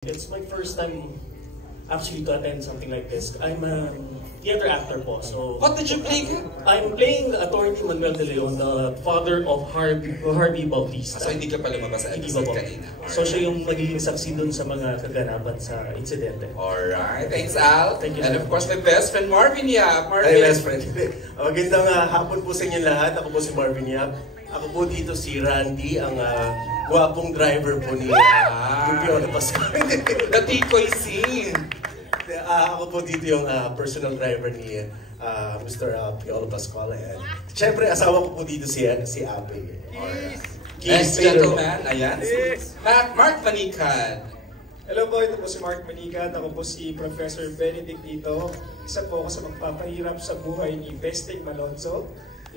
It's my first time actually to attend something like this. I'm a theater actor po, so... What did you play? I'm playing Attorney Manuel De Leon, the father of Harvey Bautista. So hindi ka pa lumabas sa Hindi episode pa po. kanina? So siya yung magiging saksi dun sa mga kaganapan sa insidente. Alright, thanks Al. Thank you, And sir. of course my best friend Marvin Yap. Marvin. Ay, best friend. Magandang hapon po sa inyo lahat. Ako po si Marvin Yap. Ako po dito si Randy, ang gwapong driver po ni Piolo Pascual. The Tikoy scene. Ako po dito yung personal driver ni Mr. Piolo Pascual. Siyempre, asawa ko po dito si Ape. Yes, gentleman. Ayan. Mark Manicad. Hello po, ito po si Mark Manicad. Ako po si Professor Benedict dito. Isa po ako sa magpapahirap sa buhay ni Besting Malonzo.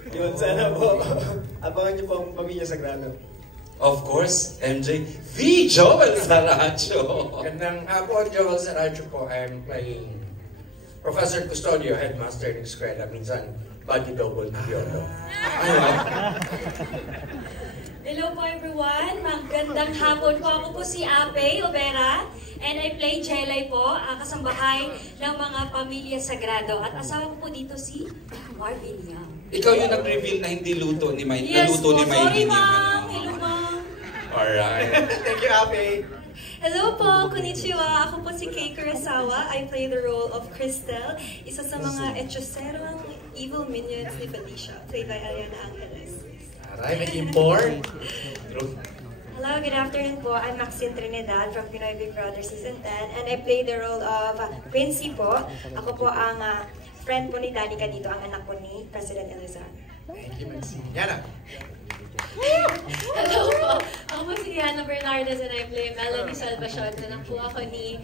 Yun, sana po. Abangan niyo po ang Pamilya Sagrado. Of course, MJ. V. Joel Saracho. Gandang hapon, Joel Saracho po. I'm playing Professor Custodio, Headmaster ng eskwela. Minsan, body double Piolo. Hello po everyone, magandang hapon po. Ako po si Ape Obera and I play Jelay po, kasambahay ng mga Pamilya Sagrado. At asawa ko po dito si Marvin Yap. Ikaw yung nag-reveal na hindi luto ni May. Yes Naluto po, ni May. sorry ma'am. Hello ma'am. Alright. Thank you, Ape. Hello po, konnichiwa. Ako po si Kei Kurosawa. I play the role of Cristel, isa sa mga hechicerong evil minions ni Felicia, played by Ariana Angeles. Aray, naging born. Hello, good afternoon po. I'm Maxine Trinidad from Pinoy Big Brother Season 10 and I play the role of Quincy po. Ako po ang friend po ni Danica dito, ang anak po ni President Elizar. Thank you, Maxine. Yana. Hello po. Ako po si Diana Bernardes and I play Melanie Salvacion. Anak po ako ni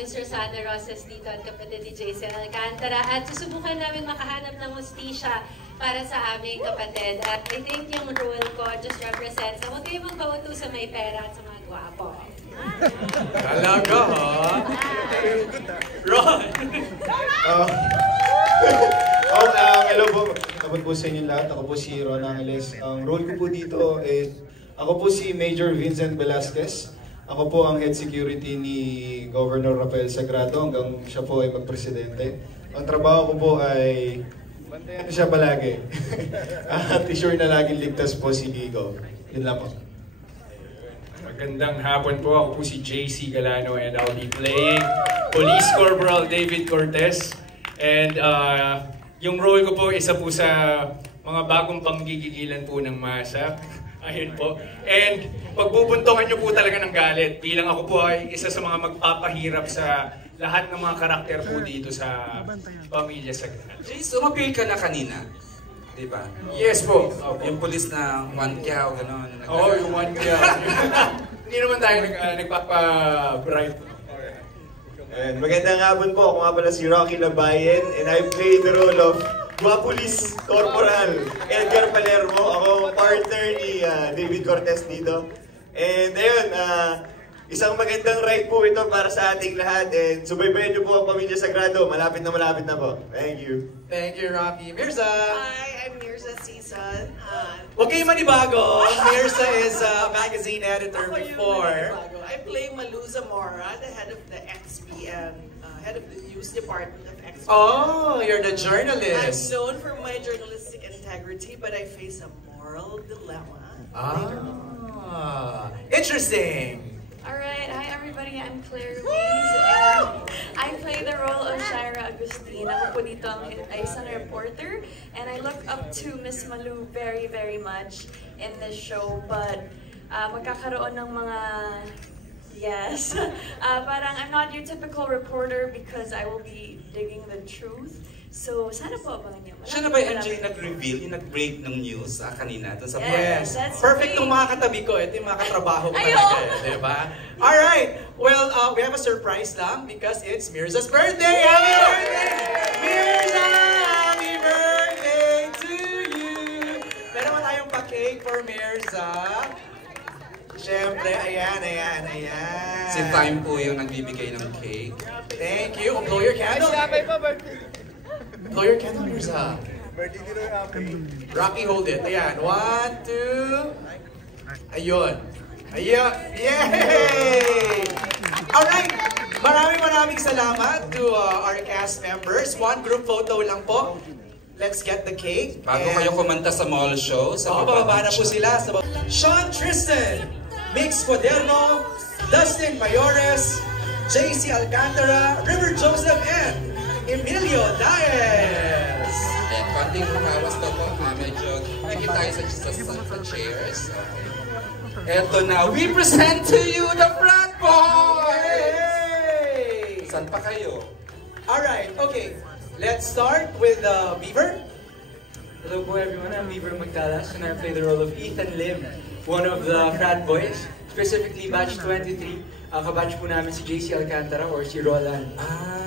Mr. Sana Rosas dito at kapatid ni Jason Alcantara. At susubukan namin makahanap ng hustisya para sa aming kapatid. At I think yung role ko just represents na huwag kayo magpauto sa may pera at sa mga gwapo. Talaga, ha? Ron! Hello po. Kapag po sa inyo lahat, ako po si Ron Angeles. Ang role ko po dito ay, ako po si Major Vincent Velasquez. Ako po ang head security ni Governor Rafael Sagrado hanggang siya po ay magpresidente. Ang trabaho ko po ay bantayan siya palagi. At sure na laging ligtas po si Gigo. Yun lang po. Magandang hapon po. Ako po si JC Galano and I'll be playing Police Corporal David Cortez. And yung role ko po, isa po sa mga bagong panggigigilan po ng masa. Ayun po. And pagbubuntungan nyo po talaga ng galit. Bilang ako po ay isa sa mga magpapahirap sa lahat ng mga karakter po dito sa Pamilya Sagrado. Jay, sumapil ka na kanina. Diba? Yes po. Yung police na one cow, gano'n. Oo, yung one kaya. Hindi naman tayo nagpapa-bribe. And magandang hapon po. Ako nga pala si Rocky Labayen and I play the role of Police Corporal Edgar Palermo. Ako partner ni David Cortez dito. And ayun, isang magandang ride po ito para sa ating lahat. And subaybayan niyo po ang Pamilya Sagrado. Malapit na po. Thank you. Thank you, Rocky. Mirza! Hi, I'm Mirza Season. Huwag kayo manibago. Mirza is a magazine editor before. I play Maluza Mora, the head of the XBM, head of the news department of XBM. Oh, you're the I'm journalist. known for my journalistic integrity, but I face a moral dilemma. Interesting. Alright, hi everybody, I'm Claire Ruiz and I play the role of Shira Agustin. Ako po dito ay isang reporter and I look up to Miss Malu very, very much in this show. But magkakaroon ng mga parang I'm not your typical reporter because I will be digging the truth. So, sana po abangan niyo. Siya na ba yung MJ nag-reveal, yung nag-break ng news kanina? Sa Yes, that's perfect me. ng mga katabi ko. Ito yung mga katrabaho ko Ayo! talaga, di ba? Alright, well, we have a surprise lang because it's Mirza's birthday! Happy birthday! Mirza! Happy birthday to you! Meron ba tayong pa-cake for Mirza? Siyempre, ayan. Si Time po yung nagbibigay ng cake. Thank you. Blow your candle. Blow your candle, Mirza. Rocky, hold it. Ayan. 1, 2. Ayun. Ayun. Yay! Alright, maraming salamat to our cast members. One group photo lang po. Let's get the cake. Bago kayo kumanta sa mall show, sa bababa na po sila. Sean Tristan, Mix Cuaderno, Dustin Mayores, JC Alcantara, River Joseph, and Emilio Daez. And konting makawas na po, medyo nakikita tayo sa chairs. Eto na, we present to you the Frat Boys! Hey! Saan pa kayo? Alright, okay. Let's start with Beaver. Hello po everyone, I'm Beaver Magdalas and I play the role of Ethan Lim, one of the Frat Boys, specifically batch 23. Kabatch po namin si JC Alcantara or si Roland.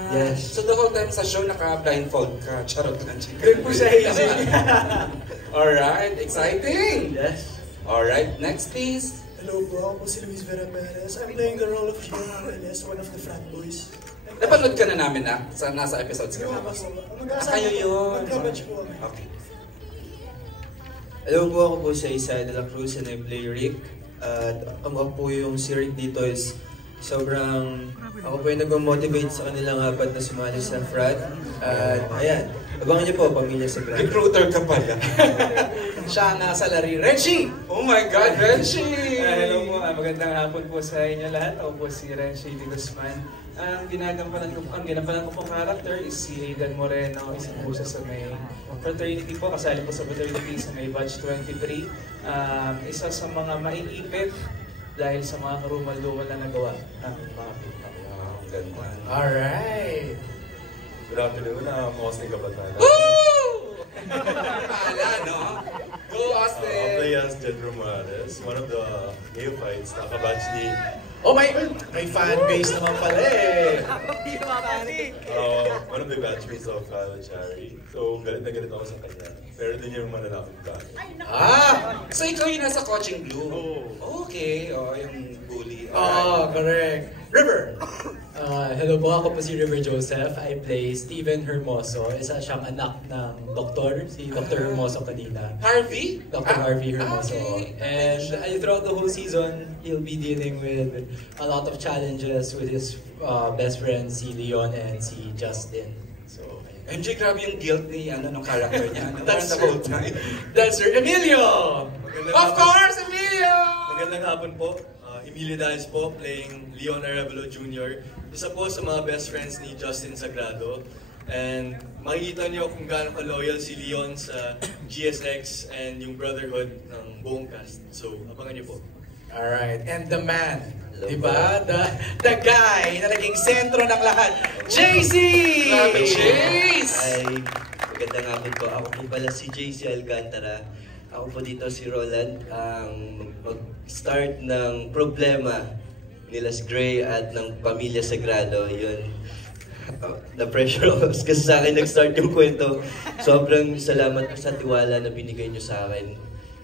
Yes. So the whole time sa show, naka-blindfold ka. Charot lang, chika. Doon po sa hazing. Alright, exciting! Yes. Alright, next please. Hello po, ako po si Luis Vera Perez. I'm playing the role of Gio Morales, one of the Frat Boys. Napanood ka na namin na sa nasa episodes ka. Kayo yun. Magkabatch po. Okay. Hello po, ako po si Isaiah de la Cruz and I play Rick. At ako po yung si Rick dito is ako po yung nag-motivate sa kanilang apat na sumali sa frat. At ayan, abangan niyo po, Pamilya Sagrado. Recruiter ka pala. Siya ang salary. Renshi! Oh my God, Renshi! Hello po, magandang hapon po sa inyo lahat. Ako po si Renshi de Guzman. Ang ginampanan ko pong character is si Aidan Moreno, isa po siya sa may fraternity po, kasali po sa fraternity sa may batch 23. Isa sa mga maiipit dahil sa mga karumal-dumal na nagawa ng mga puto. Ganda. Alright! Good afternoon, Austin Kabatana. Woo! Pala, no? Go, Austin! I'll play as Jedro Morales, one of the neophytes, nakabatch ni... Oh, may fan base naman pala eh! One of the batchmates of Kyle Chari. So, galit na galit ako sa kanya. Pero din yung malalapit ka. So ikaw yung nasa coaching blue? Okay, yung bully. Correct. River! Hello po, ako po si River Joseph. I play Steven Hermoso. Isa siyang anak ng doktor, si Dr. Hermoso kanina. Harvey? Dr. Harvey Hermoso. Okay. And throughout the whole season, he'll be dealing with a lot of challenges with his best friends, si Leon and si Justin. So, MJ, grabe yung guilt ni ng character niya. That's the whole time. That's Sir Emilio! Of course, Emilio! Magandang hapon po. Emilio Daez po, playing Leon Arevalo Jr. Isa po sa mga best friends ni Justin Sagrado. And makikita niyo kung gaano ka-loyal si Leon sa GSX and yung brotherhood ng buong cast. So, abangan niyo po. Alright, and the man, diba? The guy na naging sentro ng lahat, JC! Grabe, Jace! Ay, magandang hapon po. Ako po pala si JC Alcantara. Ako po dito si Roland, ang mag-start ng problema nila si Gray at ng Pamilya Sagrado. Yun, na-pressure ako kasi sa akin nag-start yung kwento. Sobrang salamat sa tiwala na binigay nyo sa akin.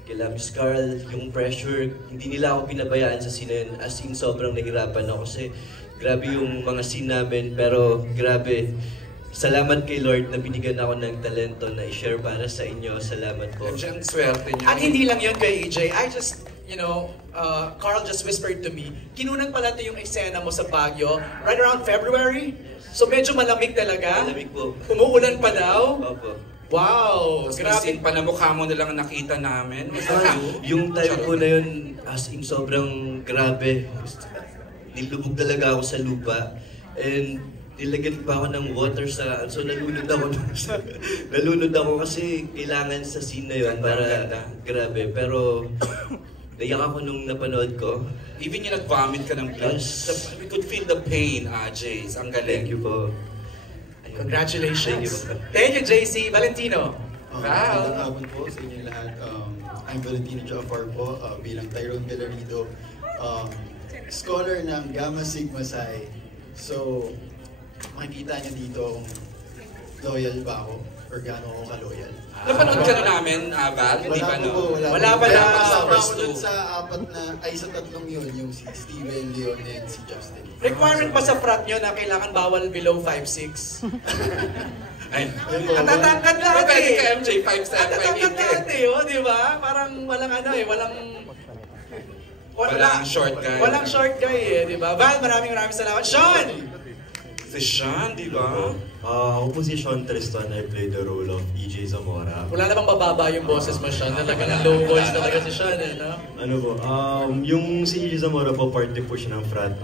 Kila Miss Carl, yung pressure, hindi nila ako pinabayaan sa scene. As in, sobrang nahirapan ako kasi grabe yung mga scene namin, pero grabe. Salamat kay Lord na binigyan ako ng talento na i-share para sa inyo. Salamat po. Diyan, swerte niyo. At hindi lang yun kay EJ, Carl just whispered to me, kinunan pala ito yung eksena mo sa Baguio, right around February. So medyo malamig talaga. Malamig po. Umuulan pa daw. Opo. Wow! Grabe. Pa na mukha mo na lang nakita namin. Yung time po na yun, as in sobrang grabe. Nilubog talaga ako sa lupa. And nilagyan pa ako ng water sa... So nalunod ako. Nalunod ako kasi kailangan sa scene na yun para... Grabe. Pero naiyak ako nung napanood ko. Even yung nag-vomit ka ng blood. Yes. We could feel the pain, Jace. Ang galing. Thank you po. Congratulations. Thank you, JC. Valentino. Magandang hapon po sa inyo lahat. I'm Valentino Jafar po, bilang Tyrone Galarido, scholar ng Gamma Sigma Psi. So, makikita niyo dito kung loyal ba ako or gaano ako ka-loyal. Napanood ka na namin, Val? Hindi ba no? Wala pa na. Kasama ko dun sa sa tatlong yun, yung si Steven, Leon, and si Justin. Requirement pa sa frat nyo na kailangan bawal below 5'6"? Ay, natatangkad lahat eh. Pwede ka MJ, 5'7", 5'8". Natatangkad lahat eh, di ba? Parang walang walang... Walang short guy. Walang short guy eh, di ba? Val, maraming salamat. Sean! Si Sean, di ba? Ako po si Sean Tristan. I played the role of EJ Zamora. Wala namang bababa yung boses mo, Sean. Talagang low voice talaga si Sean, eh, no? Ano po, yung si EJ Zamora po, parte po siya ng frat.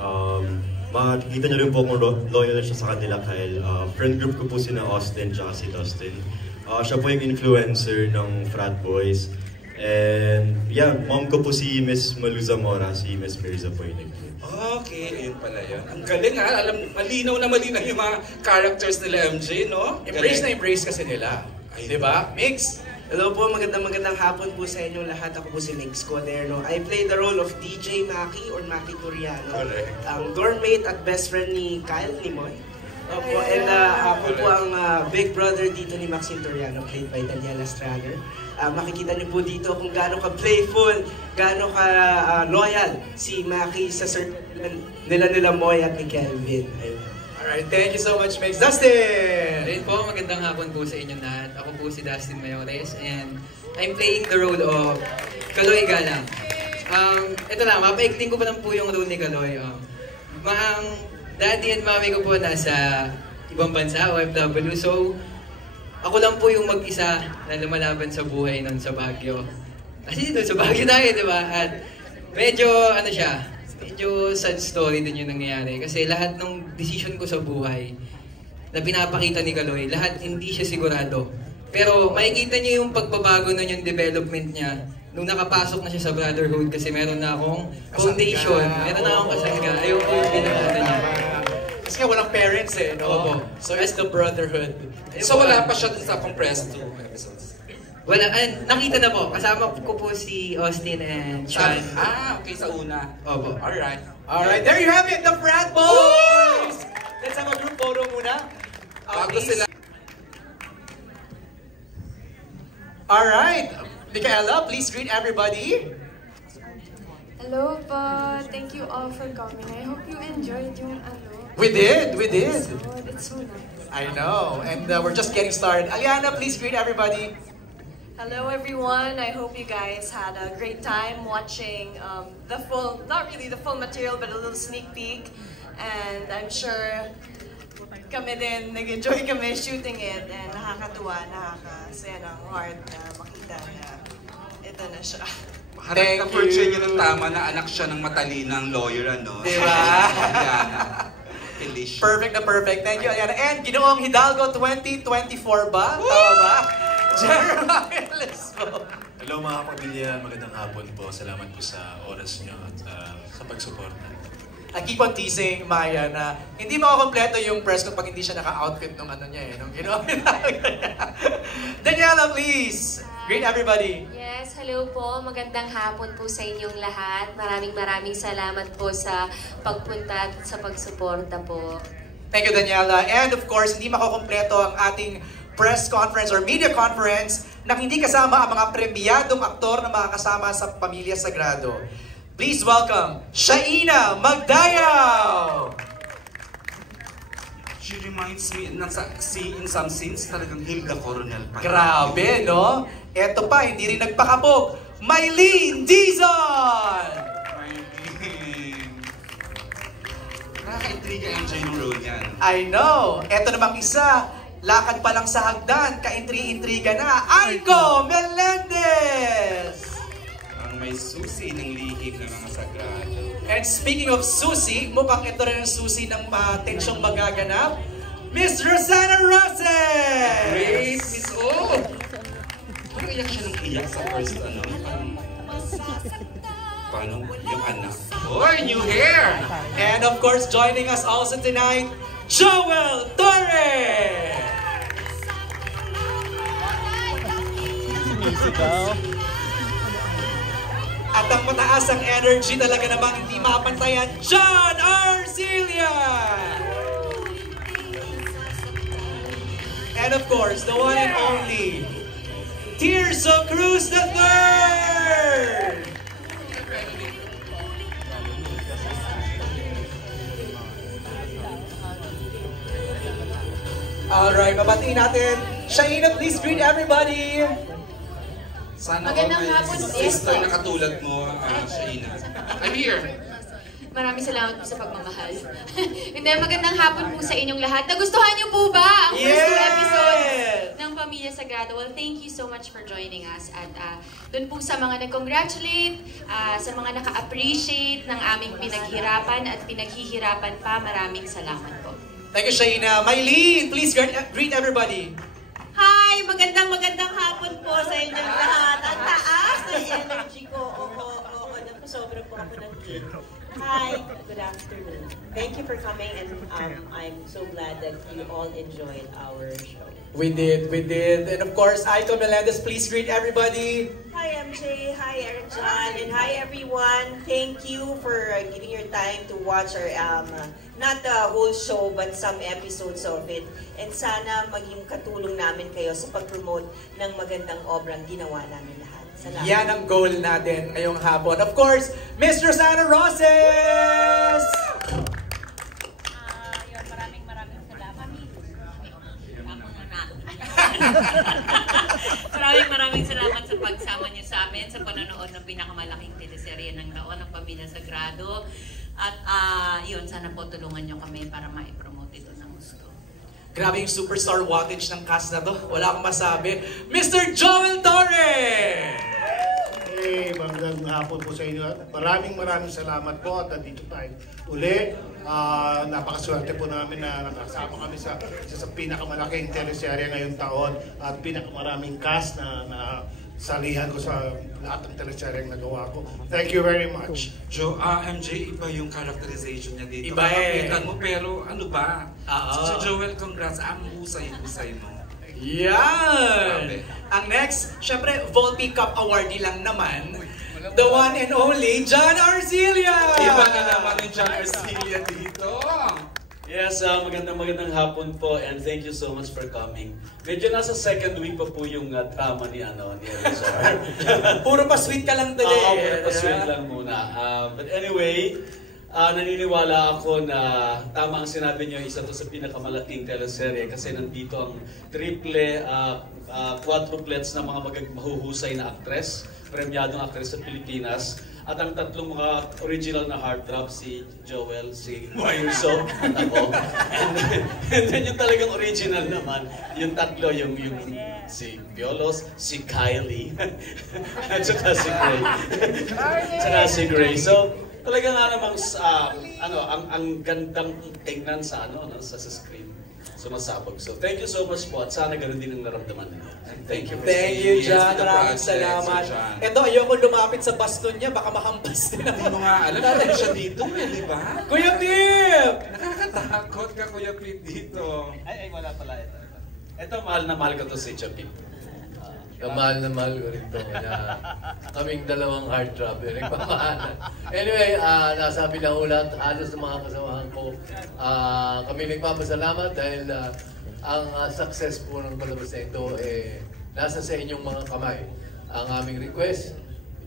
Makikita niyo rin po kung loyal siya sa kanila dahil friend group ko po si na Austin tsaka si Dustin. Siya po yung influencer ng frat boys. And yeah, mom ko po si Miss Malu Zamora, si Miss Mirza po yung nag-play. Okay, ayun pala yun. Ang galing ha, malinaw yung mga characters nila MJ, no? Embrace kasi nila. Di ba? Mix! Hello po, magandang hapon po sa inyong lahat. Ako po si Mix Coderno. I play the role of DJ Maki or Maki Turiano. Ang dormmate at best friend ni Kyle Nimoy. Opo, and ako po ang big brother dito ni Maxine Turiano, played by Daniela Strader. Makikita niyo po dito kung gaano ka-playful, gaano ka-loyal si Maki sa nila Moy at ni Kelvin. Ayun. Alright, thank you so much, Mix. Dustin! Rin po, magandang hapon po sa inyo lahat. Ako po si Dustin Mayores and I'm playing the role of Kaloy Galang. Ito na, mapaikling ko pa lang po yung role ni Kaloy. Ang daddy and mami ko po nasa ibang bansa, OFW, so ako lang po yung mag-isa na lumalaban sa buhay nun sa Baguio. Kasi doon sa Baguio tayo, di ba? At medyo, medyo sad story din yung nangyayari. Kasi lahat ng decision ko sa buhay na pinapakita ni Kaloy, lahat hindi siya sigurado. Pero makikita niyo yung pagbabago nun, yung development niya nung nakapasok na siya sa brotherhood kasi meron na akong foundation, meron na akong kasangga. Ayaw ko yung pinakita niya. Kasi nga walang parents eh, no? Opo. So it's the brotherhood. So wala pa siya sa compressed 2 episodes? Wala, nakita na po. Kasama ko po si Austin and Sean. Okay, sa una. Opo. Alright. Alright, there you have it, the Frat Boys! Let's have a group photo muna. Bago sila. Alright, Michaela, please greet everybody. Hello po, thank you all for coming. I hope you enjoyed yung We did. It's so nice. I know, and we're just getting started. Aliana, please greet everybody. Hello everyone, I hope you guys had a great time watching the full, not really the full material, but a little sneak peek. And I'm sure kami din, nag-enjoy kami shooting it, and nakakatuwa, nakakasaya ng heart na makita na ito na siya. Harap ka portray niyo ng tama na anak siya ng matalinang lawyer, ano? Diba? Perfect na perfect. Thank you, Aliana. And Ginoong Hidalgo 2024 ba? Tama ba? Jeremiah Lesbo. Hello mga kapamilya, magandang hapon po. Salamat po sa oras niyo at sa pagsuporta. I keep on teasing Maya na hindi makakompleto yung press kung pag hindi siya naka-outfit nung ano niya eh, nung Ginoong Hidalgo niya. Daniela, please! Greet everybody! Yes, hello po. Magandang hapon po sa inyong lahat. Maraming salamat po sa pagpunta at sa pagsuporta po. Thank you, Daniela. And of course, hindi makakompleto ang ating press conference or media conference nang hindi kasama ang mga premyadong aktor na makakasama sa Pamilya Sagrado. Please welcome Shaina Magdayaw! She reminds me, in some scenes, talagang Hilda Coronel pa. Grabe, no? Eto pa, hindi rin nagpakabog. Mylene Dizon! Nakaka-intriga yung Jane role niyan. I know. Eto namang isa, lakad pa lang sa hagdan, ka-intri-intriga na, Aiko Melendez! Ang may susi ng lihim ng mga sagrado. And speaking of susi, mukhang ito rin ang susi ng tensyong magaganap, Miss Rosanna Roses! Great, Miss O! Parang iyak siya ng iyak sa first, paano yung anak? Oy, new hair! And of course, joining us also tonight, Joel Torre! Musical. At ang mataas ang energy talaga namang hindi mapantayan, John Arcilia! And of course, the one and only, Tirso Cruz III! Alright, mabatiin natin. Shaina, please greet everybody! Sana all my sister na katulad mo, Shaina. I'm here. Maraming salamat po sa pagmamahal. Hindi, magandang hapon po sa inyong lahat. Nagustuhan niyo po ba ang first 2 episodes ng Pamilya Sagrado? Well, thank you so much for joining us. At dun po sa mga nag-congratulate, sa mga naka-appreciate ng aming pinaghirapan at pinaghihirapan pa, maraming salamat po. Thank you, Shaina. Mylene, please greet everybody. Hi! Magandang hapon po sa inyong lahat. Ang taas ng energy ko. Sobra po ako ng cake. Hi! Good afternoon. Thank you for coming and I'm so glad that you all enjoyed our show. We did. And of course, Aiko Melendez, please greet everybody. Hi MJ, hi Erjan, and hi everyone. Thank you for giving your time to watch our, not the whole show, but some episodes of it. And sana maging katulong namin kayo sa pag-promote ng magandang obrang ginawa namin lahat. Salamat. Yan ang goal natin ngayong hapon. Of course, Mr. Sana Roses! Maraming salamat. Maraming salamat sa pagsama niyo sa amin sa panonood ng pinakamalaking teleserye ng taon, ng Pamilya Sagrado. At yun, sana po tulungan niyo kami para ma-promote ito ng gusto. Grabe yung superstar wattage ng cast na to. Wala akong masabi. Mr. Joel Torres! Hey, magandang hapon po sa inyo. Maraming salamat po at nandito tayo uli. Napakaswerte po namin na nakasama kami sa pinakamalaking teleserye ngayong taon at pinakamaraming cast na salihan ko sa lahat ng teleserye ang nagawa ko. Thank you very much. MJ, iba yung characterization niya dito. Iba Kakapitan mo, pero ano ba? Si Joel, congrats. Ang husay-husay mo. Yan! Ang next, syempre, Volpe Cup awardee lang naman. The one and only, John Arcilla! Iba na naman ni John Arcilla dito. Yes, magandang hapon po and thank you so much for coming. Medyo nasa second week pa po yung drama ni Elizar. Puro pa sweet ka lang today. Puro pa sweet lang muna. But anyway, naniniwala ako na tama ang sinabi niyo, isa to sa pinakamalaking teleserye kasi nandito ang quadruplets na mga mahuhusay na actress, premyadong actress sa Pilipinas, at ang tatlong mga original na heartthrob, si Joel, si Mirzo, at ako. And then yung talagang original naman, yung tatlo, yung si Biolos, si Kylie, at saka si Gray. Saka si Gray. So, talaga nga namang ang gandang tingnan sa sa screen. Sumasabog. So thank you so much po at sana ganoon din ang naramdaman niyo. Thank you. Thank you, John. Maraming salamat. Ito, ayoko lumapit sa baston niya, baka mahampas din ako. Hindi mo nga alam na siya dito di ba? Kuya Pip! Nakakatakot ka, Kuya Pip, dito. Ay, wala pala ito. Ito, mahal na mahal ko to si Chapip. Mahal na mahal ko rin ito. Kaya kaming dalawang heartthrob. Nagpamahalan. Anyway, nasabi lang ulat, halos ng mga kasamahan ko. Kami nagpapasalamat dahil ang success po ng palabas na ito nasa sa inyong mga kamay. Ang aming request,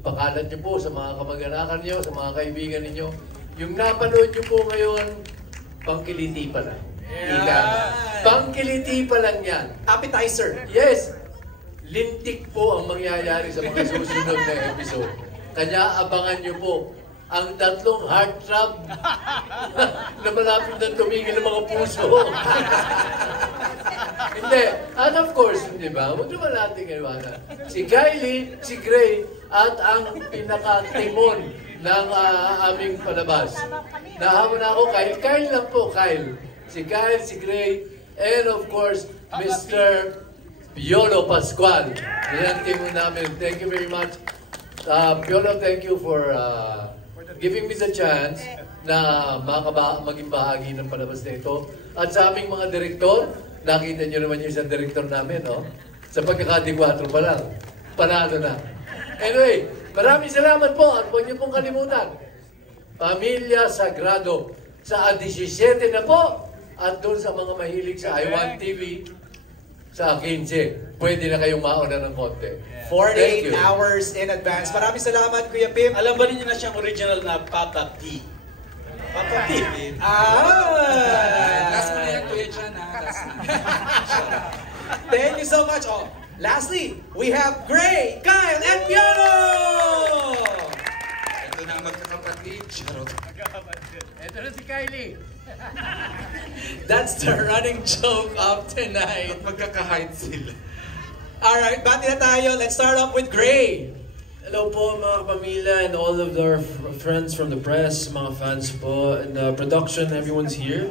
ipakalat niyo po sa mga kamag-anakan niyo, sa mga kaibigan ninyo. Yung napanood niyo po ngayon, pangkiliti pa lang. Pangkiliti pa lang yan. Appetizer. Yes. Lintik po ang mangyayari sa mga susunod na episode. Kanya abangan niyo po ang tatlong heartthrob na malapit na tumigil ng mga puso. Hindi. And of course, di ba? Huwag naman natin iwanan. Si Kylie, si Gray, at ang pinaka-timon ng aming palabas. Nahaman ako, Kyle lang po, Kyle. Si Kyle, si Gray, and of course, Mr. Piolo Pascual. Yan team namin. Thank you very much. Piolo, thank you for giving me the chance na maging bahagi ng palabas na ito. At sa aming mga direktor, nakita nyo naman yung isang direktor namin, no? Sa pagkakadi-4 pa lang. Panalo na. Anyway, maraming salamat po. At huwag niyo pong kalimutan. Pamilya Sagrado. Sa 17 na po. At doon sa mga mahilig sa I1 TV, sa 15, pwede na kayong mauna ng konti. 48 hours in advance. Maraming salamat, Kuya Pim. Alam ba ninyo na siyang original na Papa P? Papa P. Last mo na yan, Kuya John. Thank you so much. Oh, lastly, we have Gray, Kyle, and Piano! Ito na magkakapatid. Maki. Charot. Ito na si Kylie. That's the running joke of tonight. Magkaka-height sila. Alright, bati na tayo. Let's start off with Gray. Hello po mga kapamilya and all of our friends from the press, mga fans po, and production, everyone's here.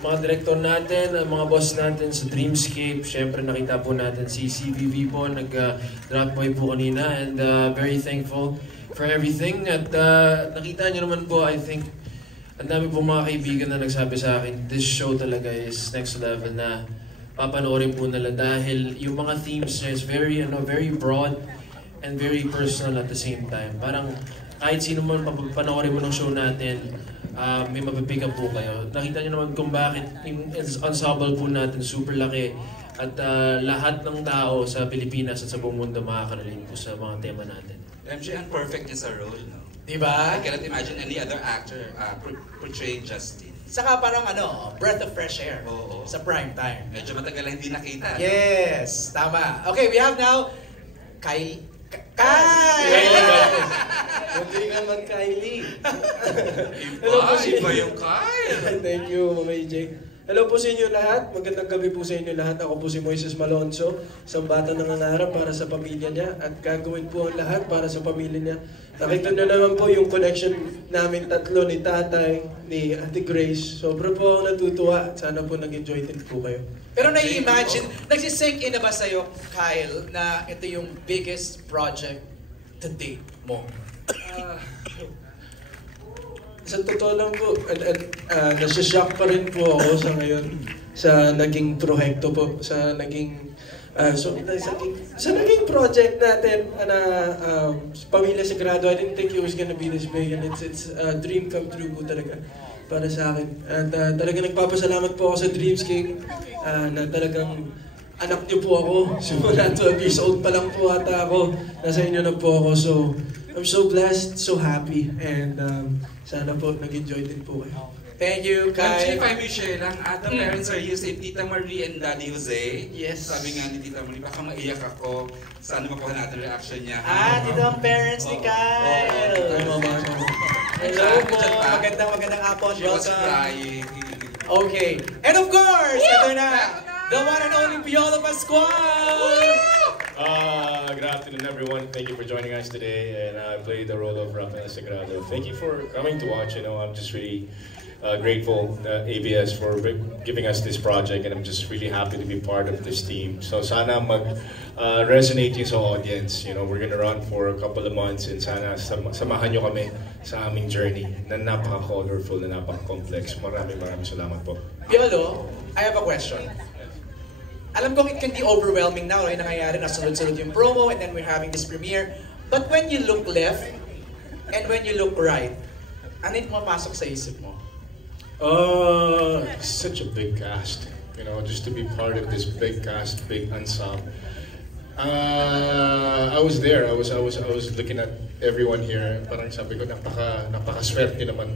Mga director natin, mga boss natin sa Dreamscape, syempre nakita po natin si CVV po, nag-drop by po kanina, and very thankful for everything. At nakita nyo naman po, I think, ang dami po mga kaibigan na nagsabi sa akin, this show talaga is next level na papanoorin po nila dahil yung mga themes niya is very, very broad and very personal at the same time. Parang kahit sino man papanoorin mo ng show natin, may mapipick up po kayo. Nakita nyo naman kung bakit yung ensemble po natin super laki at lahat ng tao sa Pilipinas at sa buong mundo makaka-relate po sa mga tema natin. MJ, ang perfect niya sa role, no? Diba? I cannot imagine any other actor portraying Justin. Saka parang breath of fresh air sa prime time. Medyo matagal lang hindi nakita. Yes, tama. Okay, we have now Kylie. Hindi nga mag-Kylie. Iba yung Kyle. Thank you, Mama EJ. Hello po sa inyo lahat. Magandang gabi po sa inyo lahat. Ako po si Moises Malonzo, isang bata nangangarap para sa pamilya niya at gagawin po ang lahat para sa pamilya niya. Nakita na naman po yung connection namin tatlo ni Tatay, ni Ate Grace. Sobra po ako natutuwa. Sana po nag-enjoy din po kayo. Pero nai-imagine, nagsisink in na ba sa'yo, Kyle, na ito yung biggest project to date mo? Sa totoo lang po, nasa-shock pa rin po ako sa ngayon sa naging proyekto po, sa naging naging project natin na Pamilya Sagrado. I didn't think it was gonna be this big and it's a dream come true po talaga para sa akin. At talaga nagpapasalamat po ako sa Dreamscape na talagang anak niyo po ako. Simula 12 years old pa lang po ata ako. Nasa inyo na po ako. So, I'm so blessed, so happy, and sana po nag-enjoy din po kayo. Thank you, Kyle. If I may share lang, the parents are here, si Tita Marie and Daddy Jose. Yes. Sabi nga ni Tita Marie, baka maiyak ako. Sana makuha natin reaction niya. Dito ang parents ni Kyle. Hello po. Magandang hapon. She was Welcome. crying. Okay. And of course, ito na, the one and only Piolo Pascual. Good afternoon, everyone. Thank you for joining us today, and I played the role of Rafael Sagrado. Thank you for coming to watch. I'm just really grateful ABS for giving us this project, and I'm just really happy to be part of this team. So sana resonate yung sa audience. We're gonna run for a couple of months, and sana samahan nyo kami sa aming journey na napaka-colorful, na napaka-complex. Maraming salamat po. Piolo, I have a question. Alam kong it can be overwhelming now, yung nangyayari na sunod-sunod yung promo and then we're having this premiere. But when you look left and when you look right, ano yung mapasok sa isip mo? Such a big cast. Just to be part of this big cast, big ensemble. I was there. I was looking at everyone here. Parang sabi ko, napaka-swerte naman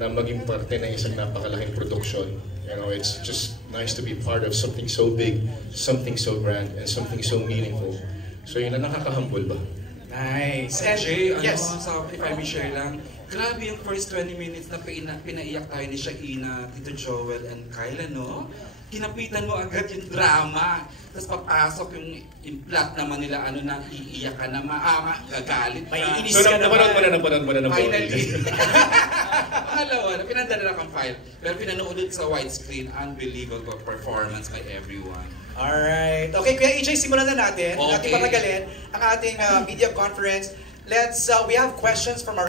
na maging parte ng isang napakalaking production. It's just nice to be part of something so big, something so grand, and something so meaningful. So yun na, nakaka-humble ba? Nice. Jay, yes. If I may share lang, grabe yung first 20 minutes na pinaiyak tayo ni Shaina, Tito Joel, and Kyla, no? Kinapitan mo agad yung drama. Tapos papasok yung plot naman nila, iiyak ka na, gagalit ka. May inis ka naman. Napanood mo na ng Finally. Pangalawa, pinandala kang file. Pero pinanood sa widescreen, unbelievable performance by everyone. Alright. Okay, Kuya EJ, simulan na natin. Okay. Natin patagalin ang ating media conference. We have questions from our